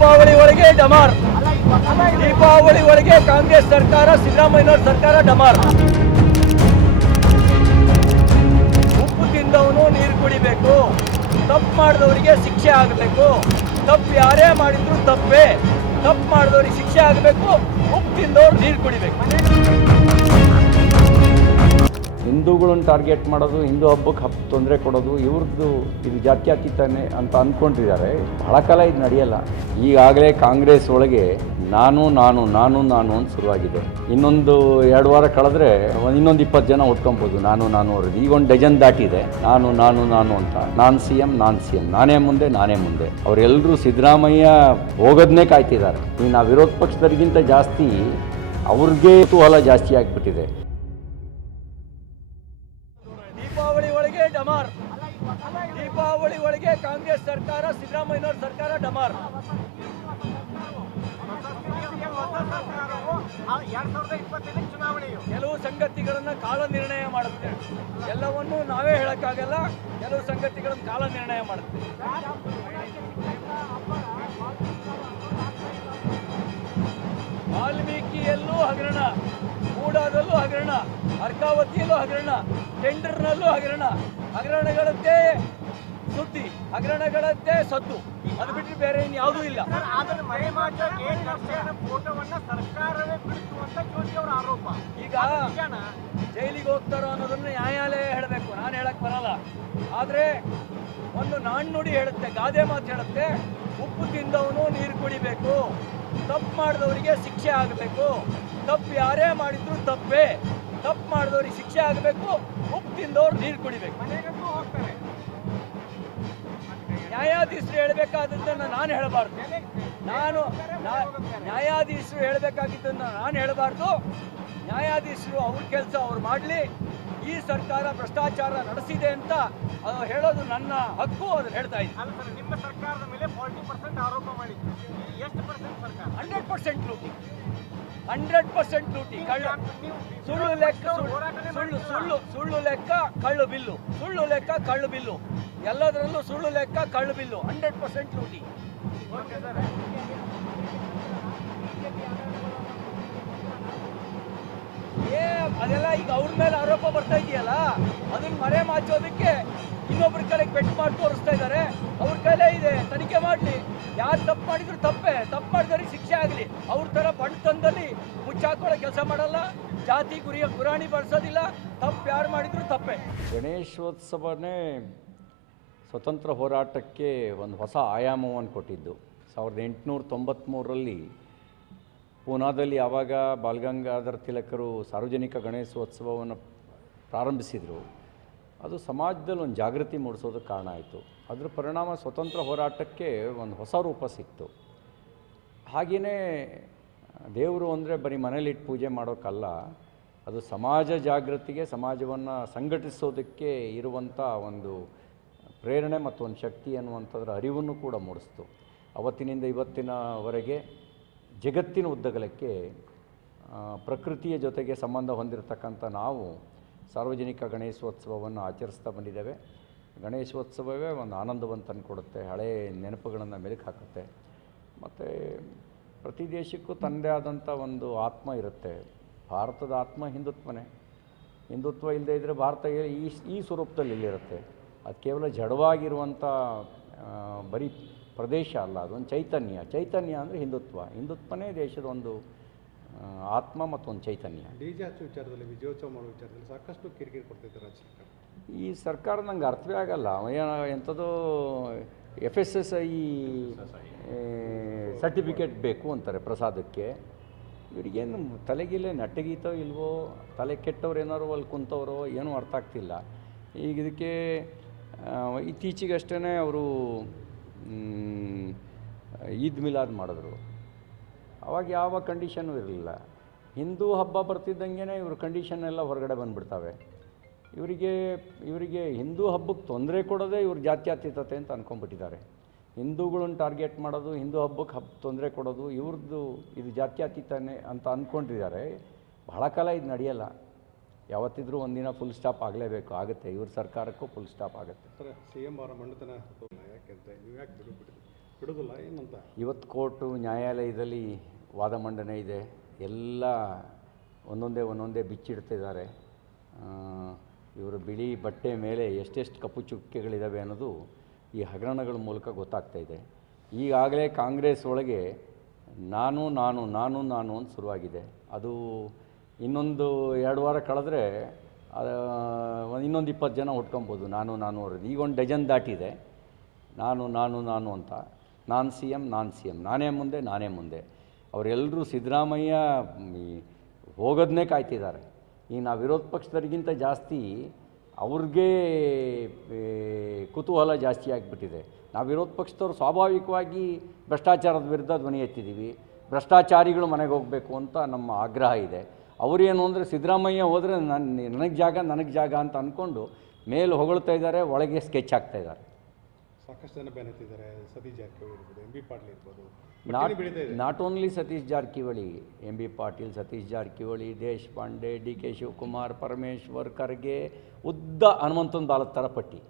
ದೀಪಾವಳಿ ಒಳಗೆ ಡಮಾರ್. ದೀಪಾವಳಿ ಒಳಗೆ ಕಾಂಗ್ರೆಸ್ ಸರ್ಕಾರ, ಸಿದ್ದರಾಮಯ್ಯನವ್ರ ಸರ್ಕಾರ ಡಮಾರ್. ಉಪ್ಪು ತಿಂದವನು ನೀರು ಕುಡಿಬೇಕು. ತಪ್ಪು ಮಾಡಿದವರಿಗೆ ಶಿಕ್ಷೆ ಆಗಬೇಕು. ತಪ್ಪು ಯಾರೇ ಮಾಡಿದ್ರು ತಪ್ಪೇ. ತಪ್ಪು ಮಾಡಿದವರಿಗೆ ಶಿಕ್ಷೆ ಆಗಬೇಕು. ಉಪ್ಪು ತಿಂದವ್ರು ನೀರು ಕುಡಿಬೇಕು. ಹಿಂದೂಗಳನ್ನ ಟಾರ್ಗೆಟ್ ಮಾಡೋದು, ಹಿಂದೂ ಹಬ್ಬಕ್ಕೆ ಹಬ್ಬ ತೊಂದರೆ ಕೊಡೋದು ಇವ್ರದ್ದು ಇದು ಜಾತ್ಯಾತೀತಾನೆ ಅಂತ ಅಂದ್ಕೊಂಡಿದ್ದಾರೆ ಬಹಳ ಕಾಲ ಇದು ನಡೆಯಲ್ಲ. ಈಗಾಗಲೇ ಕಾಂಗ್ರೆಸ್ ಒಳಗೆ ನಾನು ನಾನು ನಾನು ನಾನು ಅಂತ ಶುರುವಾಗಿದೆ. ಇನ್ನೊಂದು ಎರಡು ವಾರ ಕಳೆದ್ರೆ ಇನ್ನೊಂದು ಇಪ್ಪತ್ತು ಜನ ಓದ್ಕೊಬೋದು ನಾನು ನಾನು ಅವ್ರದ್ದು. ಈಗ ಒಂದು ಡಜನ್ ದಾಟಿದೆ. ನಾನು ನಾನು ನಾನು ಅಂತ. ನಾನು ಸಿ ಎಂ ನಾನು ಸಿ ಎಂ ನಾನೇ ಮುಂದೆ ನಾನೇ ಮುಂದೆ. ಅವರೆಲ್ಲರೂ ಸಿದ್ದರಾಮಯ್ಯ ಹೋಗೋದನ್ನೇ ಕಾಯ್ತಿದ್ದಾರೆ. ಈ ನಾವು ವಿರೋಧ ಪಕ್ಷದವರಿಗಿಂತ ಜಾಸ್ತಿ ಅವ್ರಿಗೆ ಕುತೂಹಲ ಜಾಸ್ತಿ ಆಗಿಬಿಟ್ಟಿದೆ. ದೀಪಾವಳಿ ಒಳಗೆ ಕಾಂಗ್ರೆಸ್ ಸರ್ಕಾರ, ಸಿದ್ದರಾಮಯ್ಯನವ್ರ ಸರ್ಕಾರ ಡಮಾರ್. ಕೆಲವು ಸಂಗತಿಗಳನ್ನ ಕಾಲ ನಿರ್ಣಯ ಮಾಡುತ್ತೆ. ಎಲ್ಲವನ್ನೂ ನಾವೇ ಹೇಳಕ್ಕಾಗಲ್ಲ. ಕೆಲವು ಸಂಗತಿಗಳನ್ನ ಕಾಲ ನಿರ್ಣಯ ಮಾಡುತ್ತೆ. ವಾಲ್ಮೀಕಿಯಲ್ಲೂ ಹಗರಣ ಕೂಡಾದಲ್ಲೂ ಹಗರಣ, ಅರ್ಕಾವತಿಯಲ್ಲೂ ಹಗರಣ ಟೆಂಡರ್ನಲ್ಲೂ ಹಗರಣ. ಹಗರಣಗಳದ್ದೇ ಸುದ್ದಿ ಹಗರಣಗಳದ್ದೇ ಸದ್ದು. ಅದು ಬಿಟ್ಟರೆ ಬೇರೆ ಇಲ್ಲ. ಜೋಶಿ ಅವರ ಆರೋಪ. ಈಗ ಜೈಲಿಗೆ ಹೋಗ್ತಾರೋ ಅನ್ನೋದನ್ನ ನ್ಯಾಯಾಲಯ ಹೇಳಬೇಕು. ನಾನು ಹೇಳಕ್ ಬರಲ್ಲ. ಆದರೆ ಒಂದು ನಾಣ್ಣುಡಿ ಹೇಳುತ್ತೆ ಗಾದೆ ಮಾತು ಹೇಳುತ್ತೆ ಉಪ್ಪು ತಿಂದವನು ನೀರು ಕುಡಿಬೇಕು ತಪ್ಪು ಮಾಡಿದವರಿಗೆ ಶಿಕ್ಷೆ ಆಗಬೇಕು ತಪ್ಪು ಯಾರೇ ಮಾಡಿದ್ರು ತಪ್ಪೇ ತಪ್ಪು ಮಾಡಿದವರಿಗೆ ಶಿಕ್ಷೆ ಆಗಬೇಕು ಉಪ್ಪು ತಿಂದವ್ರು ನೀರು ಕುಡಿಬೇಕು. ನ್ಯಾಯಾಧೀಶರು ಹೇಳಬೇಕಾದದ್ದನ್ನು ನಾನು ಹೇಳಬಾರ್ದು. ನಾನು ನ್ಯಾಯಾಧೀಶರು ಹೇಳಬೇಕಾಗಿದ್ದನ್ನು ನಾನು ಹೇಳಬಾರ್ದು. ನ್ಯಾಯಾಧೀಶರು ಅವ್ರ ಕೆಲಸ ಅವ್ರು ಮಾಡಲಿ. ಈ ಸರ್ಕಾರ ಭ್ರಷ್ಟಾಚಾರ ನಡೆಸಿದೆ ಅಂತ ಅದು ಹೇಳೋದು ನನ್ನ ಹಕ್ಕು ಅದು ಹೇಳ್ತಾ ಇದ್ದೀನಿ. ಅಲ್ಲ ನಿಮ್ಮ ಸರ್ಕಾರದ ಮೇಲೆ ಫಾರ್ಟಿ ಪರ್ಸೆಂಟ್ ಆರೋಪ ಮಾಡಿ ಎಷ್ಟು ಪರ್ಸೆಂಟ್ ಸರ್ಕಾರ? Hundred percent hundred percent duty ಕಳ್ಳ. ಸುಳ್ಳು ಲೆಕ್ಕ, ಸುಳ್ಳು ಸುಳ್ಳು ಸುಳ್ಳು ಲೆಕ್ಕ, ಕಳ್ಳು ಬಿಲ್ಲು. ಸುಳ್ಳು ಲೆಕ್ಕ, ಕಳ್ಳು ಬಿಲ್ಲು. ಎಲ್ಲದರಲ್ಲೂ ಸುಳ್ಳು ಲೆಕ್ಕ, ಕಳ್ಳು ಬಿಲ್ಲು. ಹಂಡ್ರೆಡ್ ಪರ್ಸೆಂಟ್ ಡ್ಯೂಟಿ ಏ, ಅದೆಲ್ಲ ಈಗ ಅವ್ರ ಮೇಲೆ ಆರೋಪ ಬರ್ತಾ ಇದೆಯಲ್ಲ? ಅದನ್ನ ಮರೆ ಮಾಚೋದಕ್ಕೆ ಇನ್ನೊಬ್ರ ಕಡೆಗೆ ಬೆಟ್ಟು ಮಾಡಿ ತೋರಿಸ್ತಾ ಇದ್ದಾರೆ ಅವ್ರ ಕೈಲೇ ಇದೆ. ತನಿಖೆ ಮಾಡಲಿ. ಯಾರು ತಪ್ಪು ಮಾಡಿದ್ರು ತಪ್ಪೇ. ಮುಚ್ಚಾಕೊಳ್ಳೋ ಕೆಲಸ ಮಾಡಲ್ಲ, ಜಾತಿ ಗುರಿಯ ಗುರಾಣಿ ಬಳಸೋದಿಲ್ಲ, ತಪ್ಪು ಯಾರು ಮಾಡಿದ್ರು ತಪ್ಪೇ. ಗಣೇಶೋತ್ಸವನೇ ಸ್ವತಂತ್ರ ಹೋರಾಟಕ್ಕೆ ಒಂದು ಹೊಸ ಆಯಾಮವನ್ನು ಕೊಟ್ಟಿದ್ದು. ಸಾವಿರದ ಎಂಟುನೂರ ತೊಂಬತ್ತ್ಮೂರರಲ್ಲಿ ಪೂನಾದಲ್ಲಿ ಯಾವಾಗ ಬಾಲಗಂಗಾಧರ ತಿಲಕರು ಸಾರ್ವಜನಿಕ ಗಣೇಶೋತ್ಸವವನ್ನು ಪ್ರಾರಂಭಿಸಿದರು. ಅದು ಸಮಾಜದಲ್ಲಿ ಒಂದು ಜಾಗೃತಿ ಮೂಡಿಸೋದಕ್ಕೆ ಕಾರಣ ಆಯಿತು. ಅದರ ಪರಿಣಾಮ ಸ್ವತಂತ್ರ ಹೋರಾಟಕ್ಕೆ ಒಂದು ಹೊಸ ರೂಪ ಸಿಕ್ತು. ಹಾಗೆಯೇ ದೇವರು ಅಂದರೆ ಬರೀ ಮನೇಲಿಟ್ಟು ಪೂಜೆ ಮಾಡೋಕ್ಕಲ್ಲ ಅದು ಸಮಾಜ ಜಾಗೃತಿಗೆ, ಸಮಾಜವನ್ನು ಸಂಘಟಿಸೋದಕ್ಕೆ ಇರುವಂಥ ಒಂದು ಪ್ರೇರಣೆ ಮತ್ತು ಒಂದು ಶಕ್ತಿ ಅನ್ನುವಂಥದ್ರ ಅರಿವನ್ನು ಕೂಡ ಮೂಡಿಸ್ತು. ಅವತ್ತಿನಿಂದ ಇವತ್ತಿನವರೆಗೆ ಜಗತ್ತಿನ ಉದ್ದಗಲಕ್ಕೆ ಪ್ರಕೃತಿಯ ಜೊತೆಗೆ ಸಂಬಂಧ ಹೊಂದಿರತಕ್ಕಂಥ ನಾವು ಸಾರ್ವಜನಿಕ ಗಣೇಶೋತ್ಸವವನ್ನು ಆಚರಿಸ್ತಾ ಬಂದಿದ್ದೇವೆ. ಗಣೇಶೋತ್ಸವವೇ ಒಂದು ಆನಂದವನ್ನು ತಂದುಕೊಡುತ್ತೆ ಹಳೆಯ ನೆನಪುಗಳನ್ನು ಮೆಲುಕು ಹಾಕುತ್ತೆ. ಮತ್ತು ಪ್ರತಿ ದೇಶಕ್ಕೂ ತನ್ನದೇ ಆದಂಥ ಒಂದು ಆತ್ಮ ಇರುತ್ತೆ. ಭಾರತದ ಆತ್ಮ ಹಿಂದುತ್ವನೇ. ಹಿಂದುತ್ವ ಇಲ್ಲದೆ ಇದ್ದರೆ ಭಾರತ ಈ- ಈ ಈ ಸ್ವರೂಪದಲ್ಲಿ ಇಲ್ಲಿರುತ್ತೆ. ಅದು ಕೇವಲ ಜಡವಾಗಿರುವಂಥ ಬರೀ ಪ್ರದೇಶ ಅಲ್ಲ ಅದೊಂದು ಚೈತನ್ಯ. ಚೈತನ್ಯ ಅಂದರೆ ಹಿಂದುತ್ವ. ಹಿಂದುತ್ವನೇ ದೇಶದ ಒಂದು ಆತ್ಮ ಮತ್ತು ಒಂದು ಚೈತನ್ಯ. ಡಿ ಜೆ ಹಚ್ಚೋ ವಿಚಾರದಲ್ಲಿ ವಿಜಯೋತ್ಸವ ಮಾಡೋ ವಿಚಾರದಲ್ಲಿ ಸಾಕಷ್ಟು ಕಿರಿಕಿರಿ ಕೊಡ್ತಿದ್ದಾರೆ ರಾಜ್ಯ ಸರ್ಕಾರ. ಈ ಸರ್ಕಾರ ನಂಗೆ ಅರ್ಥವೇ ಆಗಲ್ಲ. ಏನೋ ಎಂಥದೋ F S S I certificate ಬೇಕು ಅಂತಾರೆ ಪ್ರಸಾದಕ್ಕೆ. ಇವರಿಗೇನು ತಲೆಗಿಲ್ಲೇ ನಟ್ಟಗೀತೋ ಇಲ್ವೋ, ತಲೆ ಕೆಟ್ಟವ್ರು ಏನಾರು ಅಲ್ಲಿ ಕುಂತವ್ರೋ ಏನೂ ಅರ್ಥ ಆಗ್ತಿಲ್ಲ. ಈಗ ಇದಕ್ಕೆ ಇತ್ತೀಚೆಗಷ್ಟೇ ಅವರು ಈದ್ ಮಿಲಾದ್ ಮಾಡಿದ್ರು. ಅವಾಗ ಯಾವ ಕಂಡೀಷನ್ನು ಇರಲಿಲ್ಲ. ಹಿಂದೂ ಹಬ್ಬ ಬರ್ತಿದ್ದಂಗೆ ಇವ್ರ ಕಂಡೀಷನ್ ಎಲ್ಲ ಹೊರಗಡೆ ಬಂದುಬಿಡ್ತವೆ. ಇವರಿಗೆ ಇವರಿಗೆ ಹಿಂದೂ ಹಬ್ಬಕ್ಕೆ ತೊಂದರೆ ಕೊಡೋದೇ ಇವ್ರ ಜಾತ್ಯಾತೀತತೆ ಅಂತ ಅಂದ್ಕೊಂಡ್ಬಿಟ್ಟಿದ್ದಾರೆ ಹಿಂದೂಗಳನ್ನ ಟಾರ್ಗೆಟ್ ಮಾಡೋದು ಹಿಂದೂ ಹಬ್ಬಕ್ಕೆ ಹಬ್ಬ ತೊಂದರೆ ಕೊಡೋದು ಇವ್ರದ್ದು ಇದು ಜಾತ್ಯತೀತನೇ ಅಂತ ಅಂದ್ಕೊಂಡಿದ್ದಾರೆ ಬಹಳ ಕಾಲ ಇದು ನಡೆಯಲ್ಲ. ಯಾವತ್ತಿದ್ರೂ ಒಂದಿನ ಫುಲ್ ಸ್ಟಾಪ್ ಆಗಲೇಬೇಕು ಆಗುತ್ತೆ. ಇವ್ರ ಸರ್ಕಾರಕ್ಕೂ ಫುಲ್ ಸ್ಟಾಪ್ ಆಗುತ್ತೆ. ಸಿ ಎಂ ಅವರ ಮಂಡತನ ಬಿಡೋದಿಲ್ಲ ಏನಂತ? ಇವತ್ತು ಕೋರ್ಟು ನ್ಯಾಯಾಲಯದಲ್ಲಿ ವಾದ ಮಂಡನೆ ಇದೆ. ಎಲ್ಲ ಒಂದೊಂದೇ ಒಂದೊಂದೇ ಬಿಚ್ಚಿಡ್ತಿದ್ದಾರೆ. ಇವರು ಬಿಳಿ ಬಟ್ಟೆ ಮೇಲೆ ಎಷ್ಟೆಷ್ಟು ಕಪ್ಪು ಚುಕ್ಕೆಗಳಿದ್ದಾವೆ ಅನ್ನೋದು ಈ ಹಗರಣಗಳ ಮೂಲಕ ಗೊತ್ತಾಗ್ತಾ ಇದೆ. ಈಗಾಗಲೇ ಕಾಂಗ್ರೆಸ್ ಒಳಗೆ ನಾನು ನಾನು ನಾನು ನಾನು ಅಂತ ಶುರುವಾಗಿದೆ. ಅದು ಇನ್ನೊಂದು ಎರಡು ವಾರ ಕಳೆದ್ರೆ ಇನ್ನೊಂದು ಇಪ್ಪತ್ತು ಜನ ಹುಟ್ಕೊಬೋದು ನಾನು ನಾನು ಅವ್ರದ್ದು. ಈಗ ಒಂದು ಡಜನ್ ದಾಟಿದೆ. ನಾನು ನಾನು ನಾನು ಅಂತ. ನಾನು ಸಿ ಎಂ ನಾನು ಸಿ ಎಂ ನಾನೇ ಮುಂದೆ ನಾನೇ ಮುಂದೆ. ಅವರೆಲ್ಲರೂ ಸಿದ್ದರಾಮಯ್ಯ ಹೋಗೋದನ್ನೇ ಕಾಯ್ತಿದ್ದಾರೆ. ಈ, ನಾವು ವಿರೋಧ ಪಕ್ಷದವರಿಗಿಂತ ಜಾಸ್ತಿ ಅವ್ರಿಗೆ ಕುತೂಹಲ ಜಾಸ್ತಿ ಆಗಿಬಿಟ್ಟಿದೆ. ನಾವು ವಿರೋಧ ಪಕ್ಷದವ್ರು ಸ್ವಾಭಾವಿಕವಾಗಿ ಭ್ರಷ್ಟಾಚಾರದ ವಿರುದ್ಧ ಧ್ವನಿ ಎತ್ತಿದ್ದೀವಿ. ಭ್ರಷ್ಟಾಚಾರಿಗಳು ಮನೆಗೆ ಹೋಗಬೇಕು ಅಂತ ನಮ್ಮ ಆಗ್ರಹ ಇದೆ. ಅವರೇನು ಅಂದರೆ ಸಿದ್ದರಾಮಯ್ಯ ಹೋದರೆ ನನ್ನ ನನಗೆ ಜಾಗ ನನಗೆ ಜಾಗ ಅಂತ ಅಂದ್ಕೊಂಡು ಮೇಲೆ ಹೊಗಳ್ತಾ ಇದ್ದಾರೆ, ಒಳಗೆ ಸ್ಕೆಚ್ ಆಗ್ತಾ ಇದ್ದಾರೆ. ಸಾಕಷ್ಟು ಜನ ಬೆನ್ನತ್ತಿದ್ದಾರೆ. ಸತೀಶ್ ಜಾರಕಿಹೊಳಿ ಇರ್ಬೋದು, ಎಂ ಬಿ ಪಾಟೀಲ್ ಇರ್ಬೋದು. Not not only Satish Jarkiholi M B Patil Satish Jarkiholi Deshpande D K Shivakumar Parameshwar Kharge ಉದ್ದ ಹನುಮಂತನ ಬಾಲದ ಥರ ಪಟ್ಟಿ